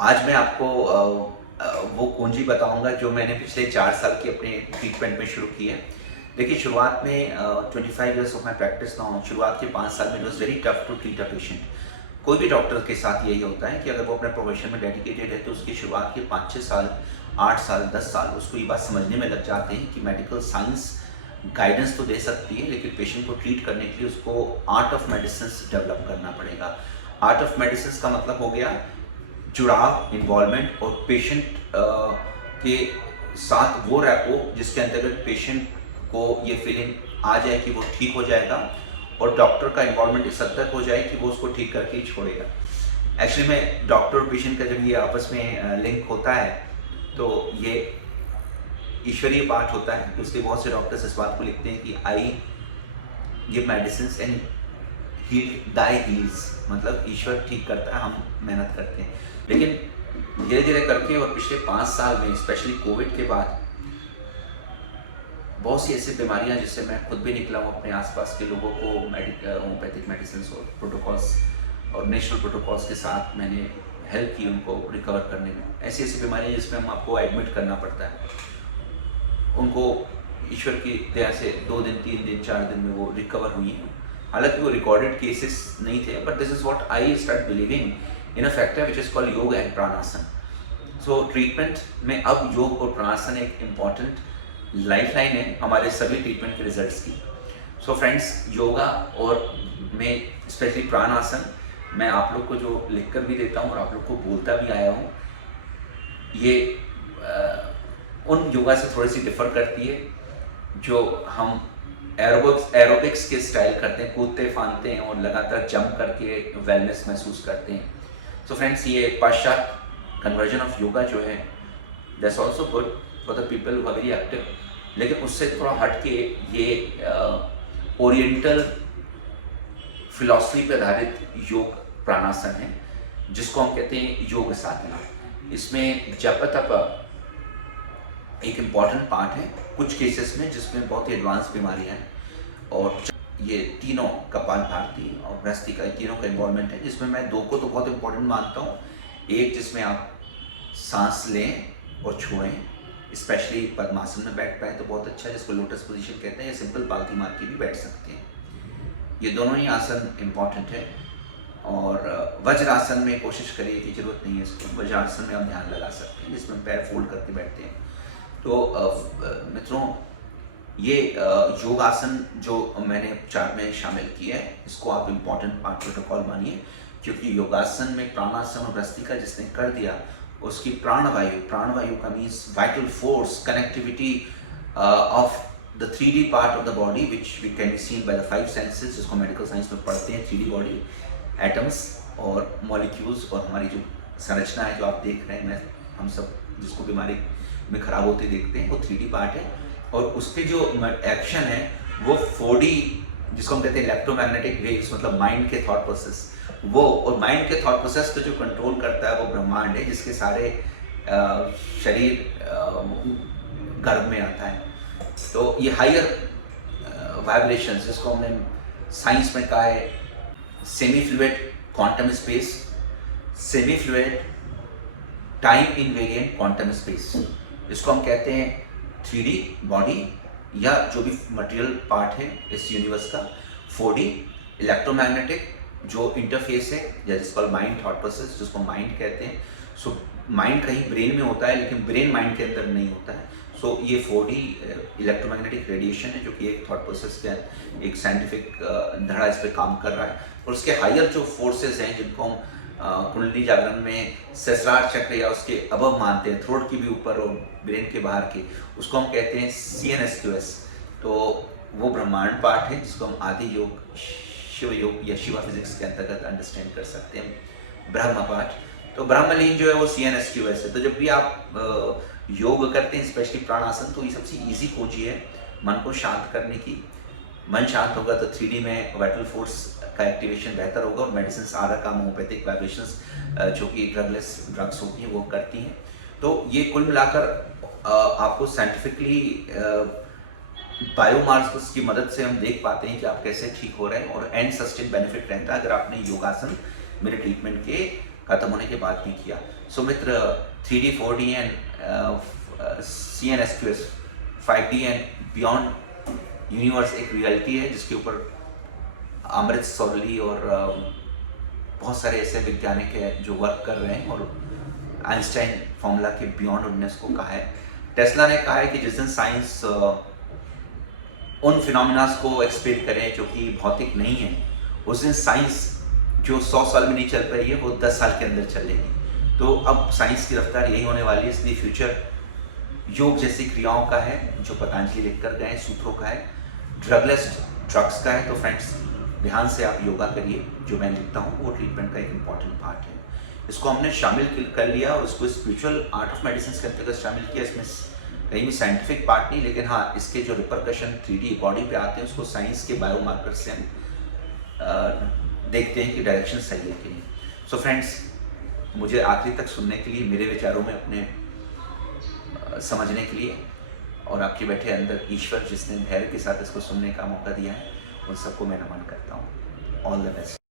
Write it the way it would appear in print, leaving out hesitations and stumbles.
आज मैं आपको वो कुंजी बताऊंगा जो मैंने पिछले 4 साल की अपने ट्रीटमेंट में शुरू की है। देखिए, शुरुआत में 25 years of my practice now, शुरुआत के 5 साल में it was very tough to treat a patient. कोई भी डॉक्टर के साथ यही होता है कि अगर वो अपने प्रोफेशन में डेडिकेटेड है तो उसकी शुरुआत के 5-6 साल, 8 साल, 10 साल उसको ये बात समझने में लग जाते हैं कि मेडिकल साइंस गाइडेंस तो दे सकती है, लेकिन पेशेंट को ट्रीट करने के लिए उसको आर्ट ऑफ मेडिसिन डेवलप करना पड़ेगा। आर्ट ऑफ मेडिसिन का मतलब हो गया जुड़ाव, इन्वॉल्वमेंट और पेशेंट के साथ वो रैपो जिसके अंतर्गत पेशेंट को ये फीलिंग आ जाए कि वो ठीक हो जाएगा और डॉक्टर का इन्वॉल्वमेंट इस हद तक हो जाए कि वो उसको ठीक करके ही छोड़ेगा। एक्चुअली में डॉक्टर और पेशेंट का जब ये आपस में लिंक होता है तो ये ईश्वरीय पाठ होता है। तो इसलिए बहुत से डॉक्टर्स इस बात को लिखते हैं कि I give medicine and heal thy heals, मतलब ईश्वर ठीक करता है, हम मेहनत करते हैं। लेकिन धीरे धीरे करके और पिछले 5 साल में स्पेशली कोविड के बाद बहुत सी ऐसी बीमारियां जिससे मैं खुद भी निकला हूँ, अपने आसपास के लोगों को होम्योपैथिक मेडिसिन और प्रोटोकॉल्स और नेचुरल प्रोटोकॉल्स के साथ मैंने हेल्प की उनको रिकवर करने में। ऐसी ऐसी बीमारियां जिसमें हम आपको एडमिट करना पड़ता है, उनको ईश्वर की दया से 2 दिन, 3 दिन, 4 दिन में वो रिकवर हुई हैं। हालांकि वो रिकॉर्डेड केसेस नहीं थे, but this is what I start believing in a factor which is called योग एंड प्राणासन। सो ट्रीटमेंट में अब योग और प्राणासन एक इम्पॉर्टेंट लाइफलाइन है हमारे सभी ट्रीटमेंट के रिजल्ट्स की। सो फ्रेंड्स, योगा और में स्पेशली प्राणासन मैं आप लोग को जो लिख कर भी देता हूँ और आप लोग को बोलता भी आया हूँ, ये उन योगा से थोड़ी सी डिफर करती है जो हम एरोबिक्स के स्टाइल करते हैं, कूदते फांदते हैं और लगातार जंप करके वेलनेस महसूस करते हैं। सो फ्रेंड्स, ये पाश्चात्य कन्वर्जन ऑफ योगा जो है that's also good for the people who are very active, लेकिन उससे थोड़ा हट के ये ओरिएंटल फिलॉसफी पर आधारित योग प्राणासन है जिसको हम कहते हैं योग साधना। इसमें जप तप एक इम्पॉर्टेंट पार्ट है कुछ केसेस में जिसमें बहुत ही एडवांस बीमारियां हैं, और ये तीनों कपालभाति और भ्रष्टिका, तीनों का इन्वॉल्वमेंट है, जिसमें मैं 2 को तो बहुत इंपॉर्टेंट मानता हूँ। एक जिसमें आप सांस लें और छोड़ें, स्पेशली पद्मासन में बैठ पाए तो बहुत अच्छा है, जिसको लोटस पोजीशन कहते हैं, या सिंपल पालथी मार के भी बैठ सकते हैं। ये दोनों ही आसन इम्पॉर्टेंट है। और वज्रासन में कोशिश करिए कि जरूरत नहीं है इसको, वज्रासन में आप ध्यान लगा सकते हैं जिसमें पैर फोल्ड करके बैठते हैं। तो मित्रों, ये योगासन जो मैंने चार्ट में शामिल किया है, इसको आप इम्पॉर्टेंट पार्ट प्रोटोकॉल मानिए, क्योंकि योगासन में प्राणासन और भ्रष्टिका जिसने कर दिया उसकी प्राणवायु का means vital force, connectivity of the 3D part of the body which we can be seen by the 5 senses, जिसको मेडिकल साइंस में पढ़ते हैं 3D बॉडी, एटम्स और मॉलिक्यूल्स, और हमारी जो संरचना है जो आप देख रहे हैं, हम सब जिसको बीमारी में खराब होते देखते हैं, वो 3D पार्ट है। और उसके जो एक्शन है वो 4D, जिसको हम कहते हैं इलेक्ट्रोमैग्नेटिक वेव्स, मतलब माइंड के थॉट प्रोसेस, वो, और माइंड के थॉट प्रोसेस को जो कंट्रोल करता है वो ब्रह्मांड है, जिसके सारे शरीर गर्भ में आता है। तो ये हायर वाइब्रेशंस, जिसको हमने साइंस में कहा है semi fluid quantum space, semi fluid time invariant quantum space, इसको हम कहते हैं 3D बॉडी या जो भी मटेरियल पार्ट है इस यूनिवर्स का, 4D इलेक्ट्रोमैग्नेटिक जो इंटरफेस है, जिसको माइंड थॉट प्रोसेस, जिसको माइंड कहते हैं। सो माइंड कहीं ब्रेन में होता है, लेकिन ब्रेन माइंड के अंदर नहीं होता है। सो ये 4D इलेक्ट्रोमैग्नेटिक रेडिएशन है जो कि एक थॉट प्रोसेस का एक साइंटिफिक धड़ा इस पर काम कर रहा है। और उसके हायर जो फोर्सेस हैं जिनको हम कुंडली जागरण में सहस्रार चक्र या उसके अबव मानते हैं, थ्रोट के भी ऊपर और ब्रेन के बाहर के, उसको हम कहते हैं CNSQS। तो वो ब्रह्मांड पार्ट है जिसको हम आदि योग, शिव योग या शिवा फिजिक्स के अंतर्गत अंडरस्टैंड कर सकते हैं। ब्रह्म पार्ट, तो ब्रह्मलीन जो है वो CNSQS है। तो जब भी आप योग करते हैं, स्पेशली प्राणासन, तो ये सबसे ईजी खोजी है मन को शांत करने की। मन शांत होगा तो 3D में वाइटल फोर्स का एक्टिवेशन बेहतर होगा, और मेडिसिन सारा काम होम्योपैथिक वाइब्रेशंस जो कि ड्रगलेस ड्रग्स होती हैं वो करती हैं। तो ये कुल मिलाकर आपको साइंटिफिकली बायोमार्कर्स की मदद से हम देख पाते हैं कि आप कैसे ठीक हो रहे हैं, और एंड सस्टेन बेनिफिट रहता है अगर आपने योगासन मेरे ट्रीटमेंट के ख़त्म होने के बाद भी किया। सो मित्र 3D 4D and CNSQS 5D and beyond universe एक रियलिटी है जिसके ऊपर अमृत सौरली और बहुत सारे ऐसे वैज्ञानिक हैं जो वर्क कर रहे हैं और आइंस्टाइन फॉर्मूला के बियॉन्ड उन्होंने उसको कहा है। टेस्ला ने कहा है कि जिस दिन साइंस उन फिनोमिनास को एक्सप्लेन करे जो कि भौतिक नहीं है, उस दिन साइंस जो 100 साल में नहीं चल रही है वो 10 साल के अंदर चलेगी। तो अब साइंस की रफ्तार यही होने वाली है, इसलिए फ्यूचर योग जैसी क्रियाओं का है जो पतंजलि लिख कर गए सूत्रों का है, ड्रगलेस ड्रग्स का है। तो फ्रेंड्स ध्यान से आप योगा करिए, जो मैं लिखता हूँ वो ट्रीटमेंट का एक इम्पॉर्टेंट पार्ट है। इसको हमने शामिल कर लिया और उसको स्पिरिचुअल आर्ट ऑफ मेडिसिन के अंतर्गत शामिल किया। इसमें कहीं भी साइंटिफिक पार्ट नहीं, लेकिन हाँ इसके जो रिपरकशन 3D बॉडी पे आते हैं उसको साइंस के बायोमार्कर से हम देखते हैं कि डायरेक्शन सही है कि नहीं। सो फ्रेंड्स मुझे आखिरी तक सुनने के लिए, मेरे विचारों में अपने समझने के लिए, और आपके बैठे अंदर ईश्वर जिसने धैर्य के साथ इसको सुनने का मौका दिया है, उन सबको मैं नमन करता हूँ। All the best.